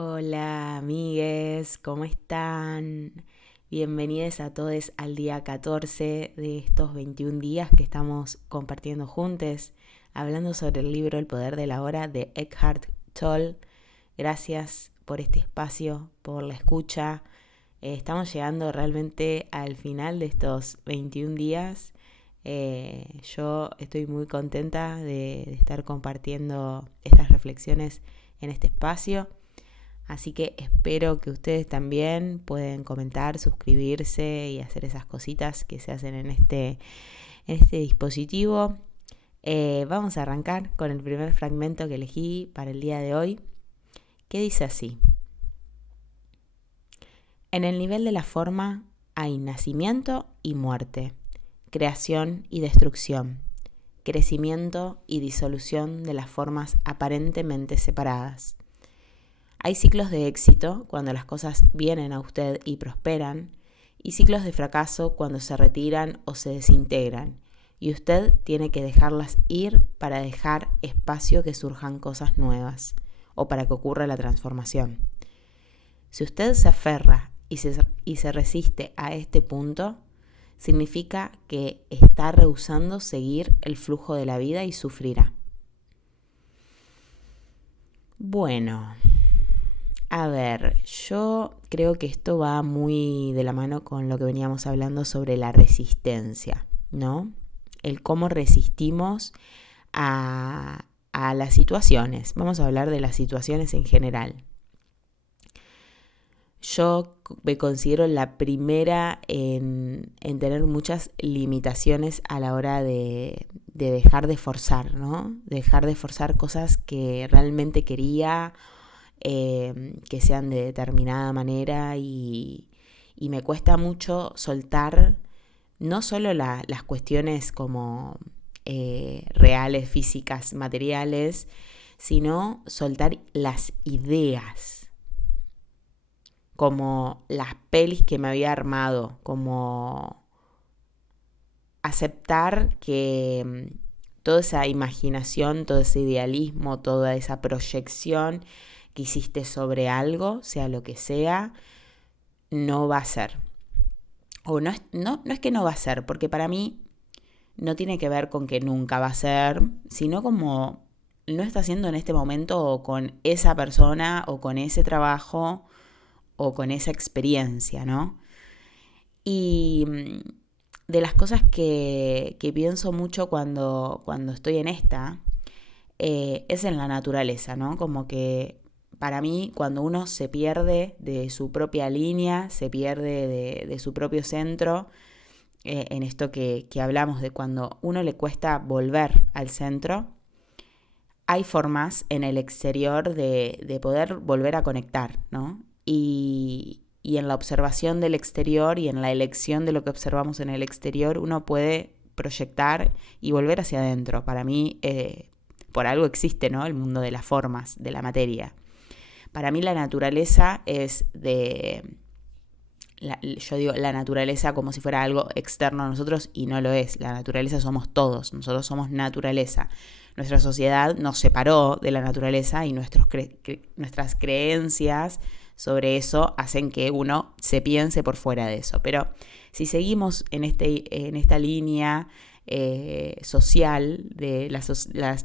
Hola amigues, ¿cómo están? Bienvenidos a todos al día 14 de estos 21 días que estamos compartiendo juntos, hablando sobre el libro El poder de la hora de Eckhart Tolle. Gracias por este espacio, por la escucha. Estamos llegando realmente al final de estos 21 días. Yo estoy muy contenta de estar compartiendo estas reflexiones en este espacio. Así que espero que ustedes también pueden comentar, suscribirse y hacer esas cositas que se hacen en este dispositivo. Vamos a arrancar con el primer fragmento que elegí para el día de hoy, que dice así. En el nivel de la forma hay nacimiento y muerte, creación y destrucción, crecimiento y disolución de las formas aparentemente separadas. Hay ciclos de éxito cuando las cosas vienen a usted y prosperan, y ciclos de fracaso cuando se retiran o se desintegran, y usted tiene que dejarlas ir para dejar espacio que surjan cosas nuevas, o para que ocurra la transformación. Si usted se aferra y se resiste a este punto, significa que está rehusando seguir el flujo de la vida y sufrirá. Bueno, a ver, yo creo que esto va muy de la mano con lo que veníamos hablando sobre la resistencia, ¿no? El cómo resistimos a las situaciones. Vamos a hablar de las situaciones en general. Yo me considero la primera en tener muchas limitaciones a la hora de dejar de forzar, ¿no? Dejar de forzar cosas que realmente quería, que sean de determinada manera y me cuesta mucho soltar no solo las cuestiones como reales, físicas, materiales, sino soltar las ideas, como las pelis que me había armado, como aceptar que toda esa imaginación, todo ese idealismo, toda esa proyección que hiciste sobre algo, sea lo que sea, no va a ser. O no es que no va a ser, porque para mí no tiene que ver con que nunca va a ser, sino como no está haciendo en este momento o con esa persona o con ese trabajo o con esa experiencia, ¿no? Y de las cosas que pienso mucho cuando estoy en esta, es en la naturaleza, ¿no? Como que para mí cuando uno se pierde de su propia línea, se pierde de su propio centro, en esto que hablamos de cuando uno le cuesta volver al centro, hay formas en el exterior de poder volver a conectar, ¿no? Y en la observación del exterior y en la elección de lo que observamos en el exterior, uno puede proyectar y volver hacia adentro. Para mí, por algo existe, ¿no? El mundo de las formas, de la materia. Para mí la naturaleza es yo digo la naturaleza como si fuera algo externo a nosotros y no lo es. La naturaleza somos todos, nosotros somos naturaleza. Nuestra sociedad nos separó de la naturaleza y nuestras creencias sobre eso hacen que uno se piense por fuera de eso. Pero si seguimos en esta línea social de la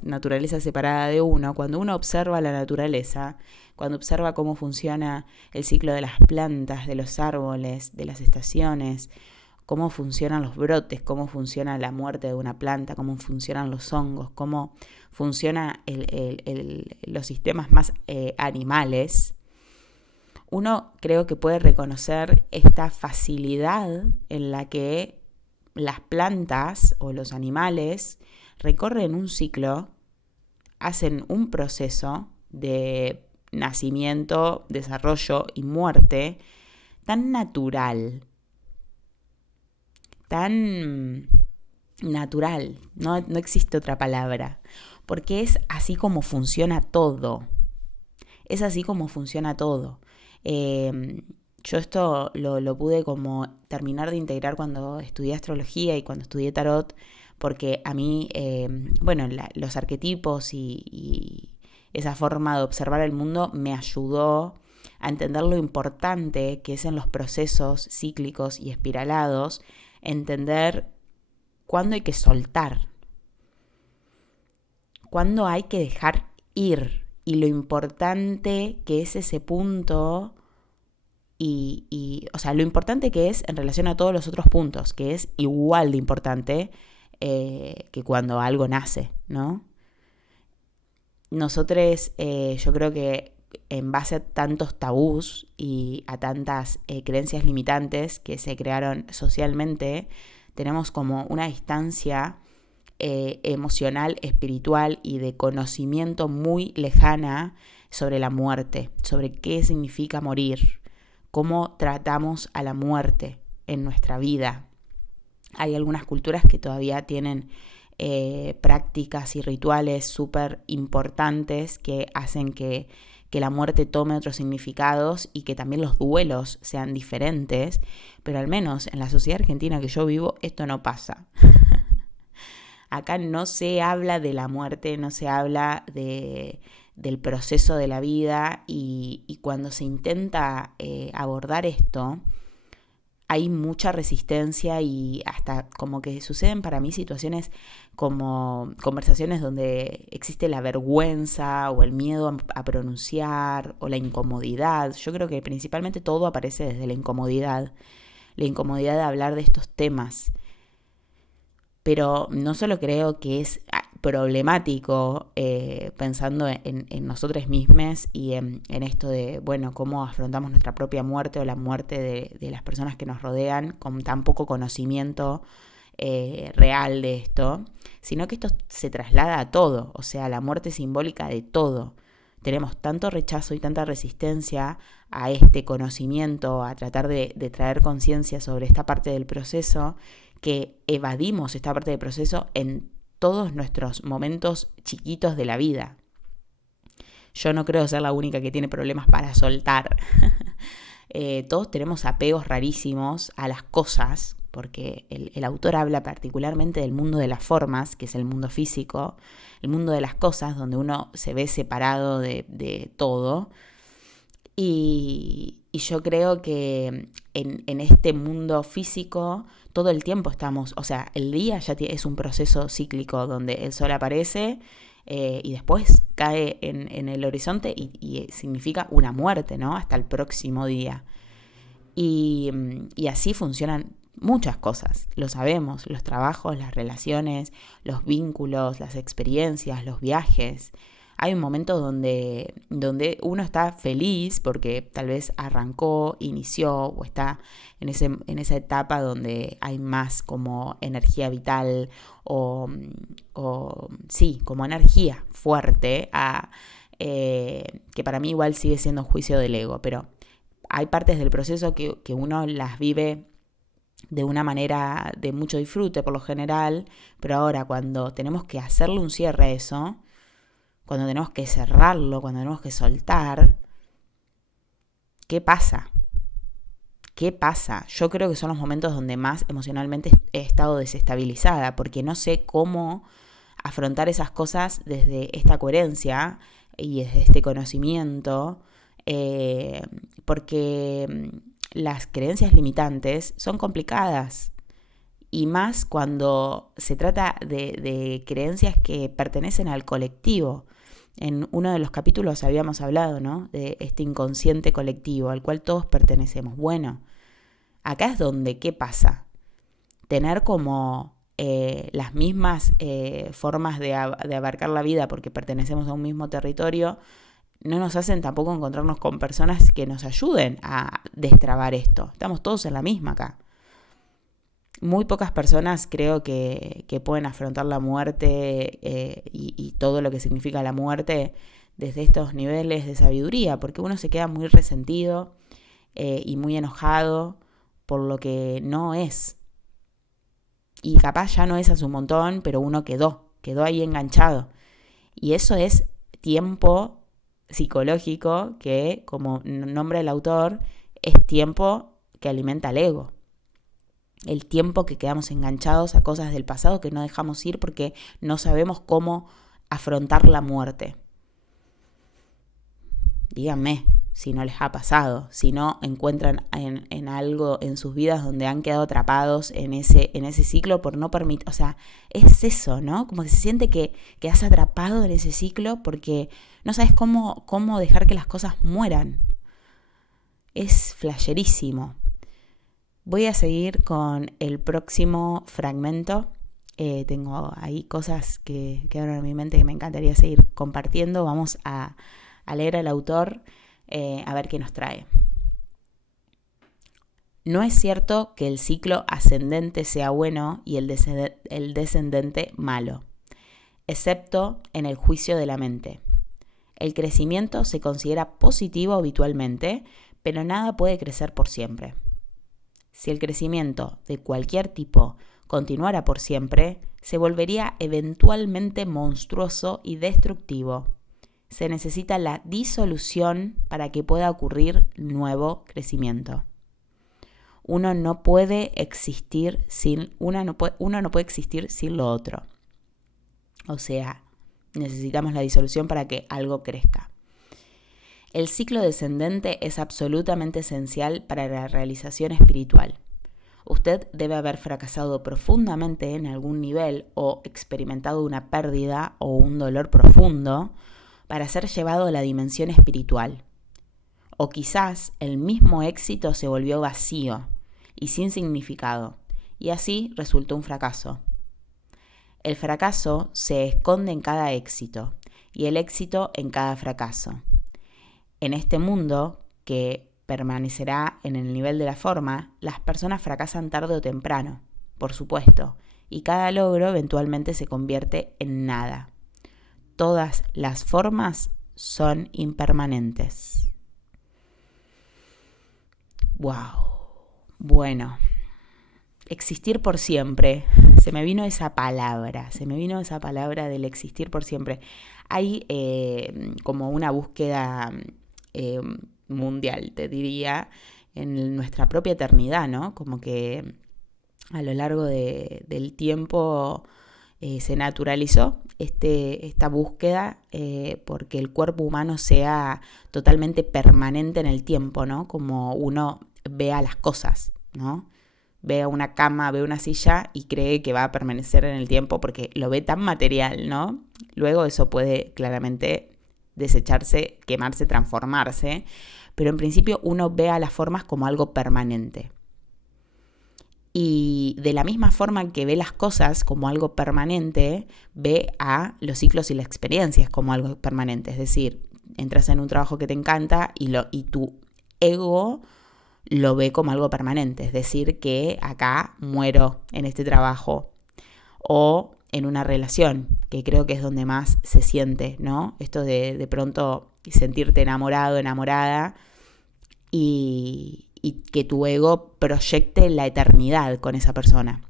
naturaleza separada de uno, cuando uno observa la naturaleza, cuando observa cómo funciona el ciclo de las plantas, de los árboles, de las estaciones, cómo funcionan los brotes, cómo funciona la muerte de una planta, cómo funcionan los hongos, cómo funcionan los sistemas más animales, uno creo que puede reconocer esta facilidad en la que las plantas o los animales recorren un ciclo, hacen un proceso de nacimiento, desarrollo y muerte tan natural, tan natural, no existe otra palabra, porque es así como funciona todo, es así como funciona todo. Yo esto lo pude como terminar de integrar cuando estudié astrología y cuando estudié tarot, porque a mí, los arquetipos y esa forma de observar el mundo me ayudó a entender lo importante que es en los procesos cíclicos y espiralados, entender cuándo hay que soltar, cuándo hay que dejar ir y lo importante que es ese punto o sea, lo importante que es en relación a todos los otros puntos, que es igual de importante que cuando algo nace, ¿no? Nosotros, yo creo que en base a tantos tabús y a tantas creencias limitantes que se crearon socialmente, tenemos como una distancia emocional, espiritual y de conocimiento muy lejana sobre la muerte, sobre qué significa morir, cómo tratamos a la muerte en nuestra vida. Hay algunas culturas que todavía tienen prácticas y rituales súper importantes que hacen que la muerte tome otros significados y que también los duelos sean diferentes, pero al menos en la sociedad argentina que yo vivo esto no pasa. Acá no se habla de la muerte, no se habla del proceso de la vida y cuando se intenta abordar esto, hay mucha resistencia y hasta como que suceden para mí situaciones como conversaciones donde existe la vergüenza o el miedo a pronunciar o la incomodidad. Yo creo que principalmente todo aparece desde la incomodidad de hablar de estos temas. Pero no solo creo que es problemático pensando en nosotros mismos y en esto de, bueno, cómo afrontamos nuestra propia muerte o la muerte de las personas que nos rodean con tan poco conocimiento real de esto, sino que esto se traslada a todo, o sea, la muerte simbólica de todo. Tenemos tanto rechazo y tanta resistencia a este conocimiento, a tratar de traer conciencia sobre esta parte del proceso, que evadimos esta parte del proceso en todos nuestros momentos chiquitos de la vida. Yo no creo ser la única que tiene problemas para soltar. Todos tenemos apegos rarísimos a las cosas, porque el autor habla particularmente del mundo de las formas, que es el mundo físico, el mundo de las cosas, donde uno se ve separado de todo. Y yo creo que en este mundo físico todo el tiempo estamos, o sea, el día ya es un proceso cíclico donde el sol aparece y después cae en el horizonte y significa una muerte, ¿no? Hasta el próximo día. Y así funcionan muchas cosas, lo sabemos, los trabajos, las relaciones, los vínculos, las experiencias, los viajes. Hay un momento donde uno está feliz porque tal vez arrancó, inició o está en esa etapa donde hay más como energía vital o sí, como energía fuerte, que para mí igual sigue siendo juicio del ego, pero hay partes del proceso que uno las vive de una manera de mucho disfrute por lo general, pero ahora cuando tenemos que hacerle un cierre a eso, cuando tenemos que cerrarlo, cuando tenemos que soltar, ¿qué pasa? ¿Qué pasa? Yo creo que son los momentos donde más emocionalmente he estado desestabilizada, porque no sé cómo afrontar esas cosas desde esta coherencia y desde este conocimiento, porque las creencias limitantes son complicadas. Y más cuando se trata de creencias que pertenecen al colectivo. En uno de los capítulos habíamos hablado, ¿no?, de este inconsciente colectivo al cual todos pertenecemos. Bueno, acá es donde, ¿qué pasa? Tener como las mismas formas de abarcar la vida porque pertenecemos a un mismo territorio no nos hacen tampoco encontrarnos con personas que nos ayuden a destrabar esto. Estamos todos en la misma acá. Muy pocas personas creo que pueden afrontar la muerte y todo lo que significa la muerte desde estos niveles de sabiduría, porque uno se queda muy resentido y muy enojado por lo que no es. Y capaz ya no es hace un montón, pero uno quedó ahí enganchado. Y eso es tiempo psicológico que, como nombra el autor, es tiempo que alimenta el ego. El tiempo que quedamos enganchados a cosas del pasado que no dejamos ir porque no sabemos cómo afrontar la muerte. Díganme, si no les ha pasado, si no encuentran en algo en sus vidas donde han quedado atrapados en ese ciclo por no permitir, o sea, es eso, ¿no? Como que se siente que has atrapado en ese ciclo porque no sabes cómo dejar que las cosas mueran. Es flasherísimo. Voy a seguir con el próximo fragmento. Tengo ahí cosas que quedaron en mi mente que me encantaría seguir compartiendo. Vamos a leer al autor, a ver qué nos trae. No es cierto que el ciclo ascendente sea bueno y el descendente malo, excepto en el juicio de la mente. El crecimiento se considera positivo habitualmente, pero nada puede crecer por siempre. Si el crecimiento de cualquier tipo continuara por siempre, se volvería eventualmente monstruoso y destructivo. Se necesita la disolución para que pueda ocurrir nuevo crecimiento. Uno no puede existir sin lo otro. O sea, necesitamos la disolución para que algo crezca. El ciclo descendente es absolutamente esencial para la realización espiritual. Usted debe haber fracasado profundamente en algún nivel o experimentado una pérdida o un dolor profundo para ser llevado a la dimensión espiritual. O quizás el mismo éxito se volvió vacío y sin significado, y así resultó un fracaso. El fracaso se esconde en cada éxito y el éxito en cada fracaso. En este mundo, que permanecerá en el nivel de la forma, las personas fracasan tarde o temprano, por supuesto, y cada logro eventualmente se convierte en nada. Todas las formas son impermanentes. ¡Wow! Bueno, existir por siempre. Se me vino esa palabra del existir por siempre. Hay como una búsqueda mundial, te diría, en nuestra propia eternidad, ¿no? Como que a lo largo del tiempo se naturalizó esta búsqueda porque el cuerpo humano sea totalmente permanente en el tiempo, ¿no? Como uno ve a las cosas, ¿no? Ve a una cama, ve una silla y cree que va a permanecer en el tiempo porque lo ve tan material, ¿no? Luego eso puede claramente desecharse, quemarse, transformarse, pero en principio uno ve a las formas como algo permanente. Y de la misma forma que ve las cosas como algo permanente, ve a los ciclos y las experiencias como algo permanente. Es decir, entras en un trabajo que te encanta y tu ego lo ve como algo permanente. Es decir, que acá muero en este trabajo. O en una relación, que creo que es donde más se siente, ¿no? Esto de pronto sentirte enamorado, enamorada y que tu ego proyecte la eternidad con esa persona,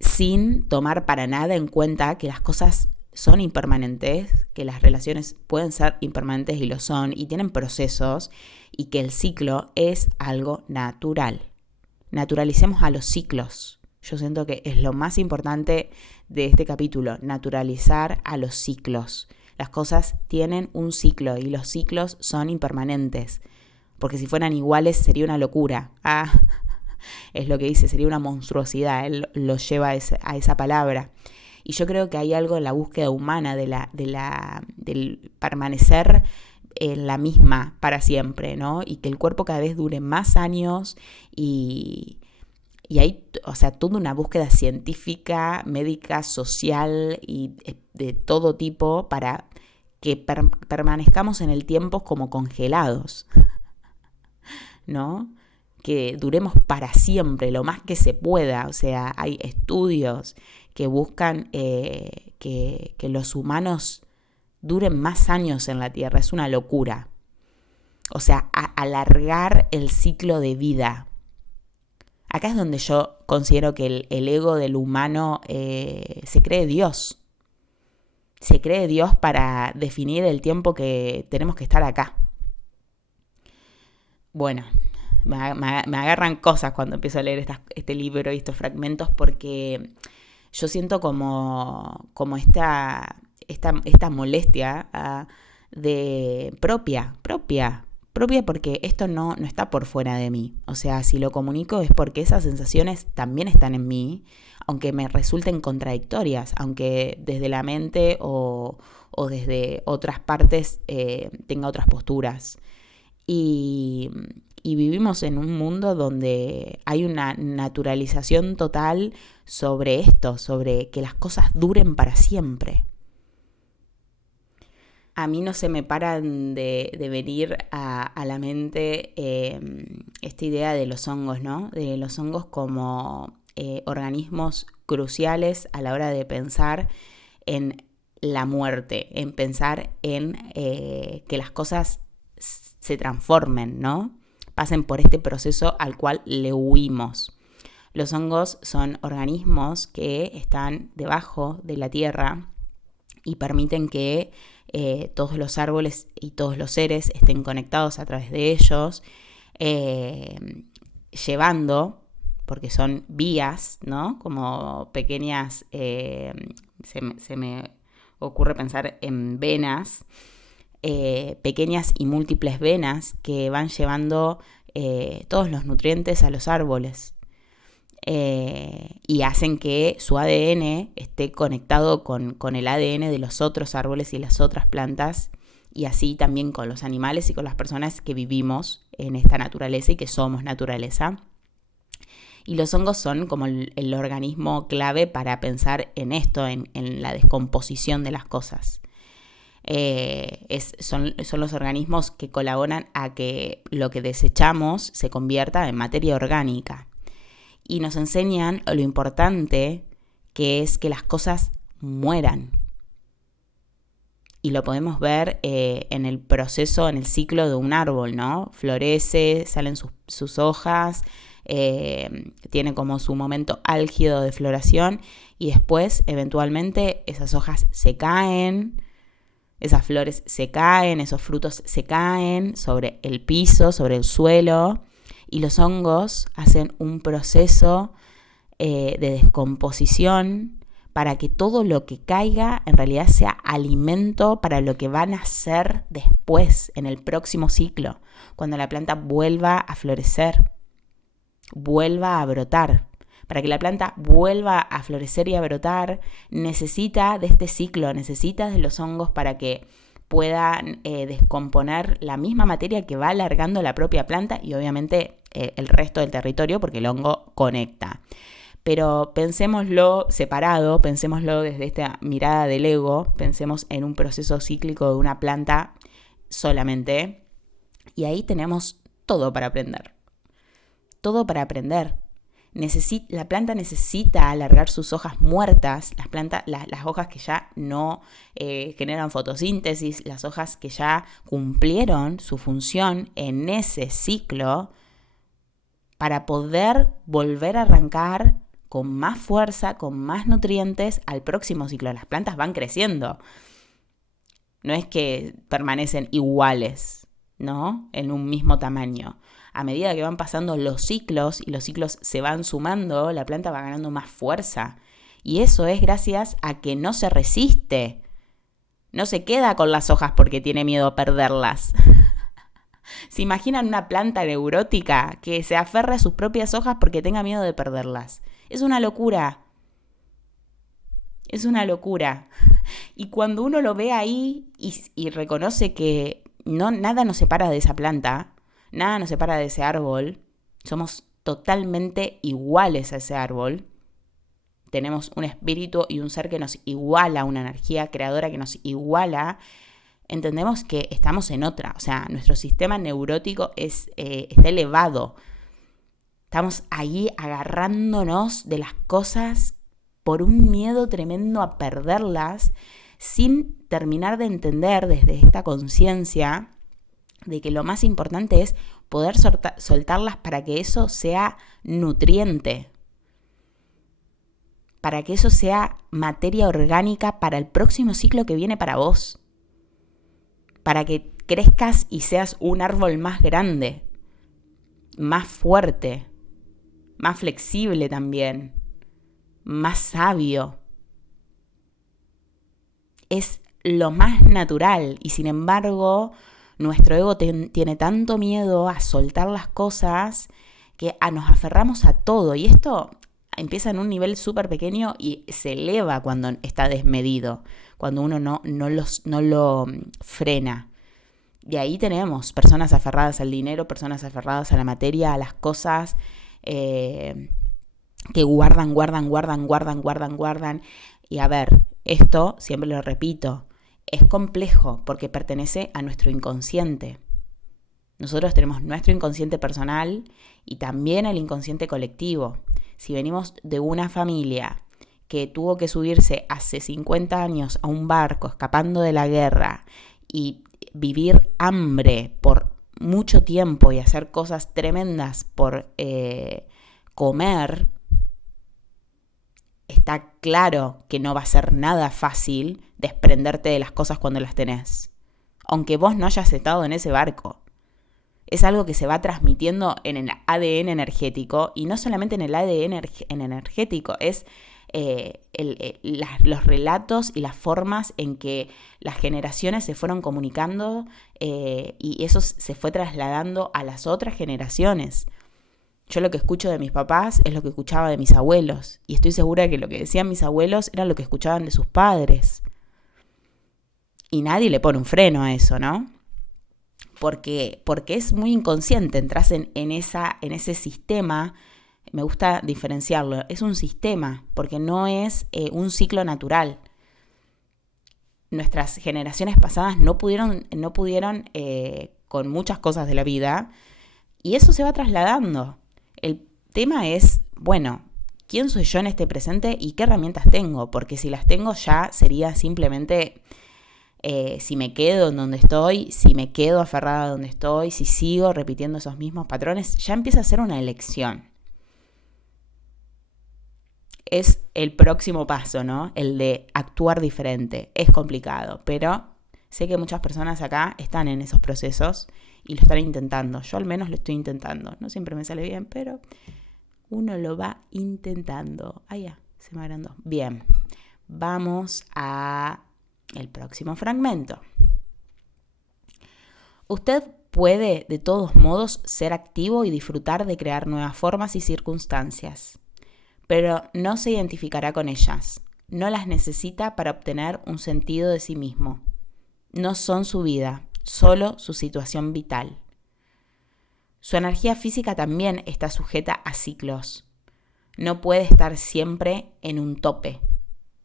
sin tomar para nada en cuenta que las cosas son impermanentes, que las relaciones pueden ser impermanentes y lo son, y tienen procesos, y que el ciclo es algo natural. Naturalicemos a los ciclos. Yo siento que es lo más importante de este capítulo, naturalizar a los ciclos. Las cosas tienen un ciclo y los ciclos son impermanentes. Porque si fueran iguales sería una locura. Es lo que dice, sería una monstruosidad. Él lo lleva a esa palabra. Y yo creo que hay algo en la búsqueda humana del permanecer en la misma para siempre, ¿no? Y que el cuerpo cada vez dure más años y hay, o sea, toda una búsqueda científica, médica, social y de todo tipo para que permanezcamos en el tiempo como congelados, ¿no? Que duremos para siempre, lo más que se pueda. O sea, hay estudios que buscan que los humanos duren más años en la Tierra. Es una locura. O sea, alargar el ciclo de vida. Acá es donde yo considero que el ego del humano se cree Dios. Se cree Dios para definir el tiempo que tenemos que estar acá. Bueno, me agarran cosas cuando empiezo a leer este libro y estos fragmentos porque yo siento como esta molestia de propia propia porque esto no está por fuera de mí. O sea, si lo comunico es porque esas sensaciones también están en mí, aunque me resulten contradictorias, aunque desde la mente o desde otras partes tenga otras posturas. Y vivimos en un mundo donde hay una naturalización total sobre esto, sobre que las cosas duren para siempre. A mí no se me paran de venir a la mente esta idea de los hongos, ¿no? De los hongos como organismos cruciales a la hora de pensar en la muerte, en pensar en que las cosas se transformen, ¿no? Pasen por este proceso al cual le huimos. Los hongos son organismos que están debajo de la tierra y permiten que todos los árboles y todos los seres estén conectados a través de ellos, llevando, porque son vías, ¿no? Como pequeñas, se me ocurre pensar en venas, pequeñas y múltiples venas que van llevando todos los nutrientes a los árboles. Y hacen que su ADN esté conectado con el ADN de los otros árboles y las otras plantas, y así también con los animales y con las personas que vivimos en esta naturaleza y que somos naturaleza. Y los hongos son como el organismo clave para pensar en esto, en la descomposición de las cosas. Son los organismos que colaboran a que lo que desechamos se convierta en materia orgánica. Y nos enseñan lo importante que es que las cosas mueran. Y lo podemos ver en el proceso, en el ciclo de un árbol, ¿no? Florece, salen sus hojas, tiene como su momento álgido de floración y después, eventualmente, esas hojas se caen, esas flores se caen, esos frutos se caen sobre el piso, sobre el suelo. Y los hongos hacen un proceso de descomposición para que todo lo que caiga en realidad sea alimento para lo que van a hacer después, en el próximo ciclo, cuando la planta vuelva a florecer, vuelva a brotar. Para que la planta vuelva a florecer y a brotar, necesita de este ciclo, necesita de los hongos para que puedan descomponer la misma materia que va alargando la propia planta y obviamente el resto del territorio, porque el hongo conecta. Pero pensémoslo separado, pensémoslo desde esta mirada del ego, pensemos en un proceso cíclico de una planta solamente, y ahí tenemos todo para aprender. Todo para aprender. La planta necesita alargar sus hojas muertas, las hojas que ya no generan fotosíntesis, las hojas que ya cumplieron su función en ese ciclo, para poder volver a arrancar con más fuerza, con más nutrientes al próximo ciclo. Las plantas van creciendo. No es que permanecen iguales, ¿no? En un mismo tamaño. A medida que van pasando los ciclos y los ciclos se van sumando, la planta va ganando más fuerza. Y eso es gracias a que no se resiste. No se queda con las hojas porque tiene miedo a perderlas. ¿Se imaginan una planta neurótica que se aferra a sus propias hojas porque tenga miedo de perderlas? Es una locura. Es una locura. Y cuando uno lo ve ahí y reconoce que nada nos separa de esa planta, nada nos separa de ese árbol, somos totalmente iguales a ese árbol, tenemos un espíritu y un ser que nos iguala, una energía creadora que nos iguala, entendemos que estamos en otra. O sea, nuestro sistema neurótico está elevado. Estamos ahí agarrándonos de las cosas por un miedo tremendo a perderlas, sin terminar de entender desde esta conciencia de que lo más importante es poder soltarlas para que eso sea nutriente, para que eso sea materia orgánica para el próximo ciclo que viene para vos, para que crezcas y seas un árbol más grande, más fuerte, más flexible también, más sabio. Es lo más natural y sin embargo Nuestro ego tiene tanto miedo a soltar las cosas que nos aferramos a todo. Y esto empieza en un nivel súper pequeño y se eleva cuando está desmedido, cuando uno no lo frena. Y ahí tenemos personas aferradas al dinero, personas aferradas a la materia, a las cosas, que guardan. Y a ver, esto, siempre lo repito, es complejo porque pertenece a nuestro inconsciente. Nosotros tenemos nuestro inconsciente personal y también el inconsciente colectivo. Si venimos de una familia que tuvo que subirse hace 50 años a un barco escapando de la guerra y vivir hambre por mucho tiempo y hacer cosas tremendas por comer, está claro que no va a ser nada fácil desprenderte de las cosas cuando las tenés. Aunque vos no hayas estado en ese barco. Es algo que se va transmitiendo en el ADN energético, y no solamente en el ADN energético, es los relatos y las formas en que las generaciones se fueron comunicando, y eso se fue trasladando a las otras generaciones. Yo lo que escucho de mis papás es lo que escuchaba de mis abuelos, y estoy segura que lo que decían mis abuelos era lo que escuchaban de sus padres. Y nadie le pone un freno a eso, ¿no? Porque es muy inconsciente, entras en ese sistema. Me gusta diferenciarlo, es un sistema, porque no es un ciclo natural. Nuestras generaciones pasadas no pudieron con muchas cosas de la vida, y eso se va trasladando. El tema es, bueno, ¿quién soy yo en este presente y qué herramientas tengo? Porque si las tengo ya sería simplemente... si me quedo en donde estoy, si me quedo aferrada a donde estoy, si sigo repitiendo esos mismos patrones, ya empieza a ser una elección. Es el próximo paso, ¿no? El de actuar diferente. Es complicado, pero sé que muchas personas acá están en esos procesos y lo están intentando. Yo al menos lo estoy intentando. No siempre me sale bien, pero uno lo va intentando. Ah, ya, se me agrandó. Bien, vamos a... el próximo fragmento. Usted puede, de todos modos, ser activo y disfrutar de crear nuevas formas y circunstancias, pero no se identificará con ellas. No las necesita para obtener un sentido de sí mismo. No son su vida, solo su situación vital. Su energía física también está sujeta a ciclos. No puede estar siempre en un tope.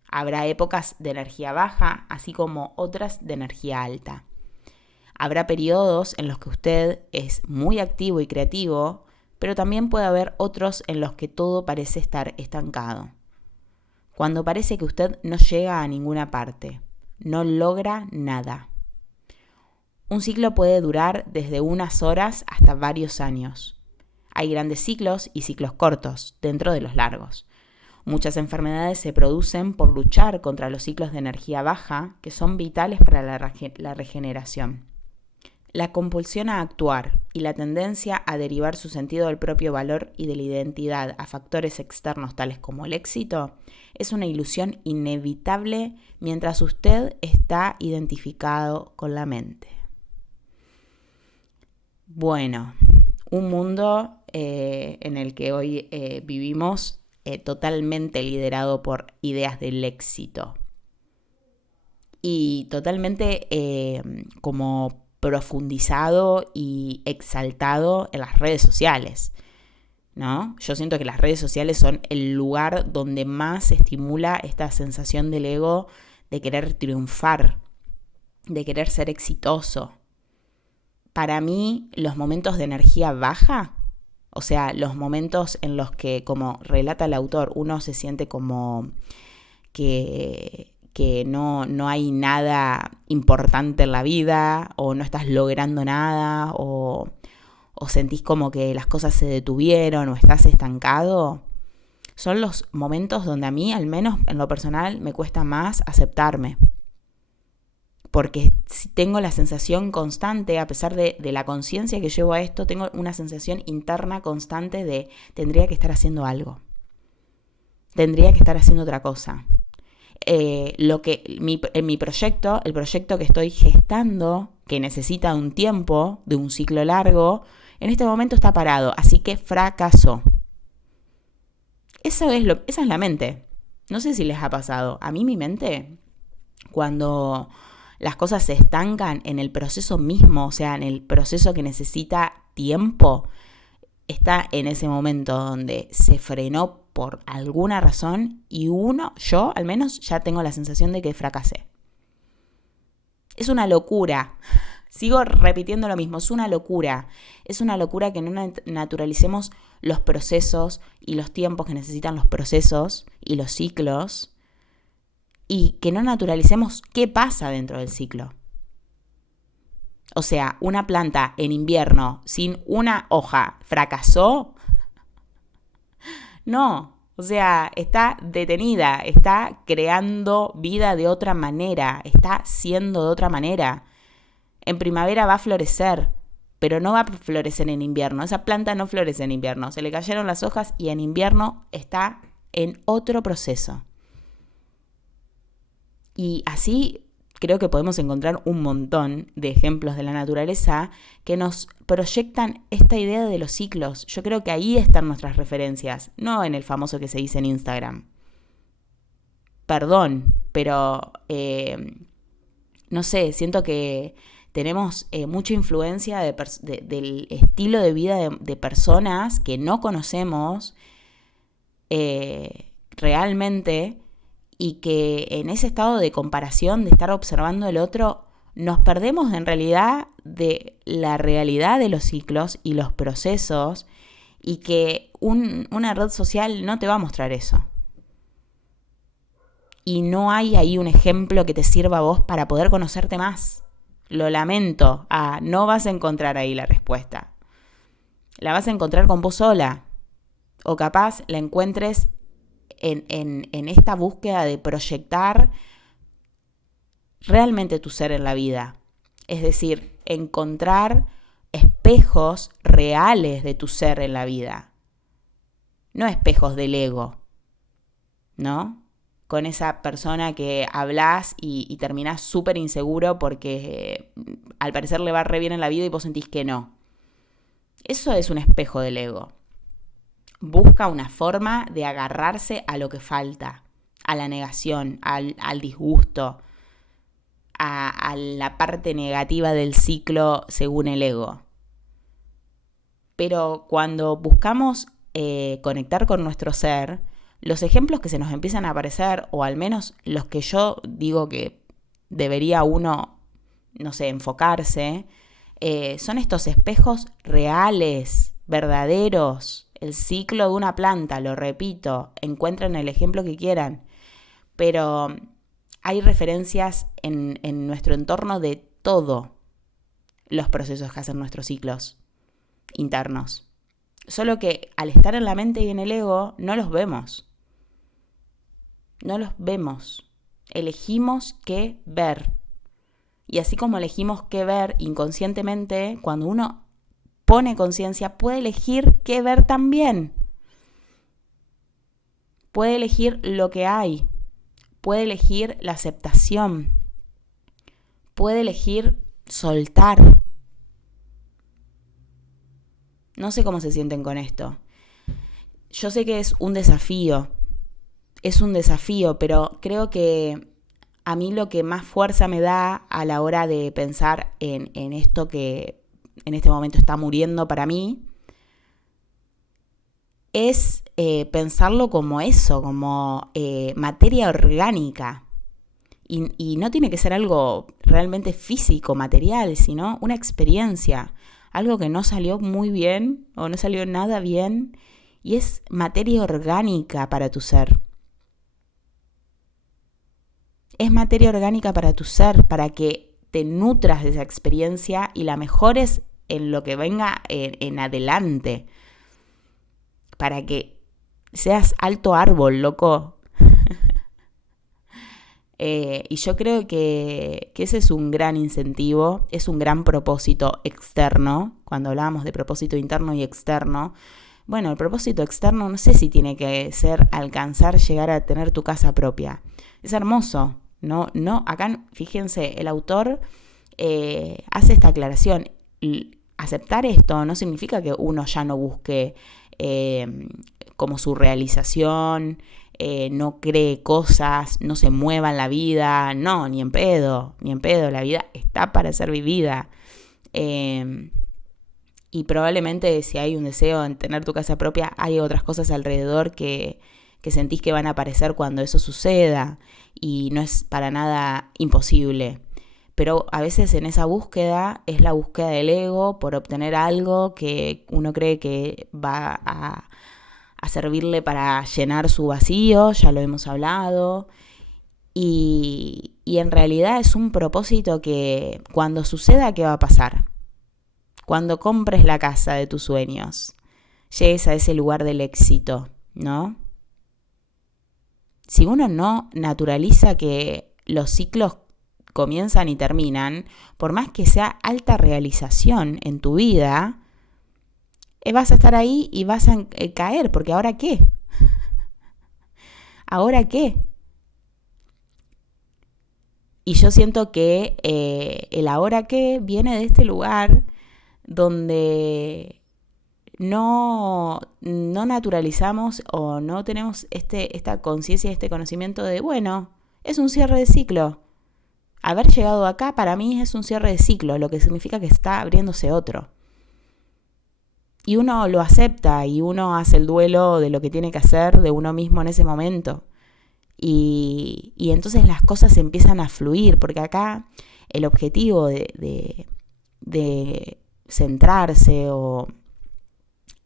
Habrá épocas de energía baja, así como otras de energía alta. Habrá periodos en los que usted es muy activo y creativo, pero también puede haber otros en los que todo parece estar estancado. Cuando parece que usted no llega a ninguna parte, no logra nada. Un ciclo puede durar desde unas horas hasta varios años. Hay grandes ciclos y ciclos cortos dentro de los largos. Muchas enfermedades se producen por luchar contra los ciclos de energía baja que son vitales para la regeneración. La compulsión a actuar y la tendencia a derivar su sentido del propio valor y de la identidad a factores externos tales como el éxito es una ilusión inevitable mientras usted está identificado con la mente. Bueno, un mundo en el que hoy vivimos totalmente liderado por ideas del éxito y totalmente como profundizado y exaltado en las redes sociales, ¿no? Yo siento que las redes sociales son el lugar donde más se estimula esta sensación del ego de querer triunfar, de querer ser exitoso. Para mí, los momentos de energía baja, o sea, los momentos en los que, como relata el autor, uno se siente como que no hay nada importante en la vida, o no estás logrando nada, o sentís como que las cosas se detuvieron, o estás estancado, son los momentos donde a mí, al menos en lo personal, me cuesta más aceptarme. Porque tengo la sensación constante, a pesar de la conciencia que llevo a esto, tengo una sensación interna constante de tendría que estar haciendo algo. Tendría que estar haciendo otra cosa. En mi proyecto, el proyecto que estoy gestando, que necesita un tiempo, de un ciclo largo, en este momento está parado, así que fracasó. Esa es la mente. No sé si les ha pasado. A mí mi mente, cuando las cosas se estancan en el proceso mismo, o sea, en el proceso que necesita tiempo, está en ese momento donde se frenó por alguna razón y yo al menos ya tengo la sensación de que fracasé. Es una locura. Sigo repitiendo lo mismo, es una locura. Es una locura que no naturalicemos los procesos y los tiempos que necesitan los procesos y los ciclos, y que no naturalicemos qué pasa dentro del ciclo. O sea, una planta en invierno sin una hoja fracasó. No, o sea, está detenida, está creando vida de otra manera, está siendo de otra manera. En primavera va a florecer, pero no va a florecer en invierno. Esa planta no florece en invierno. Se le cayeron las hojas y en invierno está en otro proceso. Y así creo que podemos encontrar un montón de ejemplos de la naturaleza que nos proyectan esta idea de los ciclos. Yo creo que ahí están nuestras referencias, no en el famoso que se dice en Instagram. Perdón, pero no sé, siento que tenemos mucha influencia del estilo de vida de personas que no conocemos realmente, y que en ese estado de comparación, de estar observando el otro, nos perdemos en realidad de la realidad de los ciclos y los procesos, y que una red social no te va a mostrar eso. Y no hay ahí un ejemplo que te sirva a vos para poder conocerte más. Lo lamento, no vas a encontrar ahí la respuesta. La vas a encontrar con vos sola. O capaz la encuentres en esta búsqueda de proyectar realmente tu ser en la vida. Es decir, encontrar espejos reales de tu ser en la vida. No espejos del ego, ¿no? Con esa persona que hablas y terminás súper inseguro porque al parecer le va re bien en la vida y vos sentís que no. Eso es un espejo del ego. Busca una forma de agarrarse a lo que falta, a la negación, al disgusto, a la parte negativa del ciclo según el ego. Pero cuando buscamos conectar con nuestro ser, los ejemplos que se nos empiezan a aparecer, o al menos los que yo digo que debería uno, no sé, enfocarse, son estos espejos reales, verdaderos. El ciclo de una planta, lo repito, encuentren el ejemplo que quieran, pero hay referencias en nuestro entorno de todos los procesos que hacen nuestros ciclos internos. Solo que al estar en la mente y en el ego, no los vemos. No los vemos. Elegimos qué ver. Y así como elegimos qué ver inconscientemente, cuando uno pone conciencia, puede elegir qué ver también. Puede elegir lo que hay. Puede elegir la aceptación. Puede elegir soltar. No sé cómo se sienten con esto. Yo sé que es un desafío. Es un desafío, pero creo que a mí lo que más fuerza me da a la hora de pensar en esto que en este momento está muriendo para mí, es pensarlo como eso, como materia orgánica. Y no tiene que ser algo realmente físico, material, sino una experiencia. Algo que no salió muy bien o no salió nada bien, y es materia orgánica para tu ser. Es materia orgánica para tu ser, para que te nutras de esa experiencia y la mejores en lo que venga en adelante. Para que seas alto árbol, loco. Y yo creo que ese es un gran incentivo, es un gran propósito externo. Cuando hablábamos de propósito interno y externo, bueno, el propósito externo no sé si tiene que ser alcanzar, llegar a tener tu casa propia. Es hermoso. No, acá fíjense, el autor hace esta aclaración. Aceptar esto no significa que uno ya no busque como su realización, no cree cosas, no se mueva en la vida. No, ni en pedo. La vida está para ser vivida. Y probablemente si hay un deseo en tener tu casa propia, hay otras cosas alrededor que sentís que van a aparecer cuando eso suceda, y no es para nada imposible. Pero a veces en esa búsqueda es la búsqueda del ego por obtener algo que uno cree que va a servirle para llenar su vacío, ya lo hemos hablado. Y en realidad es un propósito que cuando suceda, ¿qué va a pasar? Cuando compres la casa de tus sueños, llegues a ese lugar del éxito, ¿no? Si uno no naturaliza que los ciclos comienzan y terminan, por más que sea alta realización en tu vida, vas a estar ahí y vas a caer, porque ¿ahora qué? ¿Ahora qué? Y yo siento que el ahora qué viene de este lugar donde no naturalizamos o no tenemos esta conciencia, este conocimiento de, bueno, es un cierre de ciclo. Haber llegado acá para mí es un cierre de ciclo, lo que significa que está abriéndose otro. Y uno lo acepta y uno hace el duelo de lo que tiene que hacer de uno mismo en ese momento. Y entonces las cosas empiezan a fluir, porque acá el objetivo de centrarse o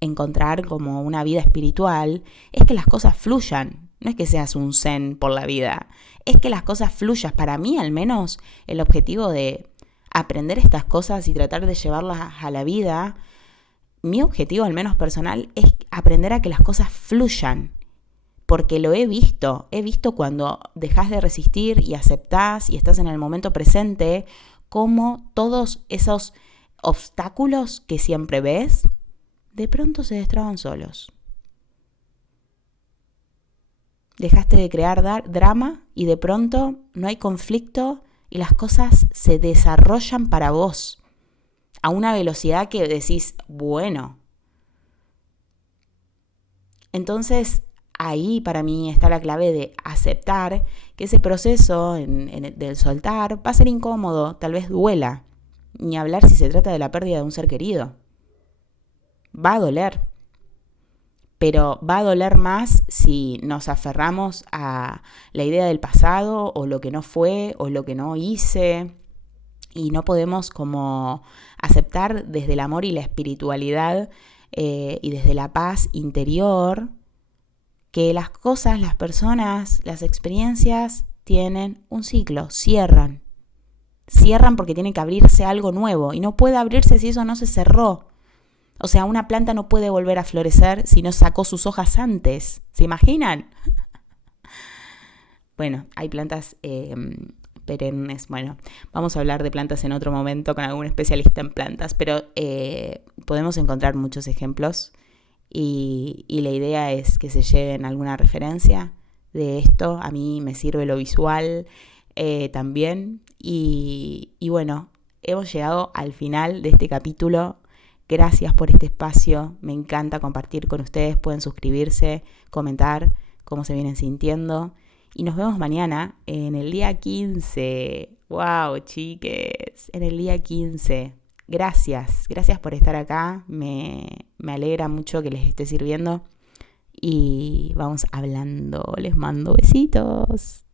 encontrar como una vida espiritual es que las cosas fluyan. No es que seas un zen por la vida, es que las cosas fluyan. Para mí, al menos, el objetivo de aprender estas cosas y tratar de llevarlas a la vida, mi objetivo, al menos personal, es aprender a que las cosas fluyan. Porque lo he visto cuando dejas de resistir y aceptás y estás en el momento presente, cómo todos esos obstáculos que siempre ves, de pronto se destraban solos. Dejaste de crear drama y de pronto no hay conflicto y las cosas se desarrollan para vos a una velocidad que decís, bueno. Entonces, ahí para mí está la clave de aceptar que ese proceso del soltar va a ser incómodo, tal vez duela. Ni hablar si se trata de la pérdida de un ser querido. Va a doler. Pero va a doler más si nos aferramos a la idea del pasado o lo que no fue o lo que no hice. Y no podemos como aceptar desde el amor y la espiritualidad y desde la paz interior que las cosas, las personas, las experiencias tienen un ciclo, cierran. Cierran porque tiene que abrirse algo nuevo y no puede abrirse si eso no se cerró. O sea, una planta no puede volver a florecer si no sacó sus hojas antes. ¿Se imaginan? Bueno, hay plantas perennes. Bueno, vamos a hablar de plantas en otro momento con algún especialista en plantas, pero podemos encontrar muchos ejemplos y la idea es que se lleven alguna referencia de esto. A mí me sirve lo visual también. Y bueno, hemos llegado al final de este capítulo. Gracias por este espacio, me encanta compartir con ustedes, pueden suscribirse, comentar cómo se vienen sintiendo y nos vemos mañana en el día 15. ¡Wow, chiques! En el día 15. Gracias por estar acá, me alegra mucho que les esté sirviendo y vamos hablando, les mando besitos.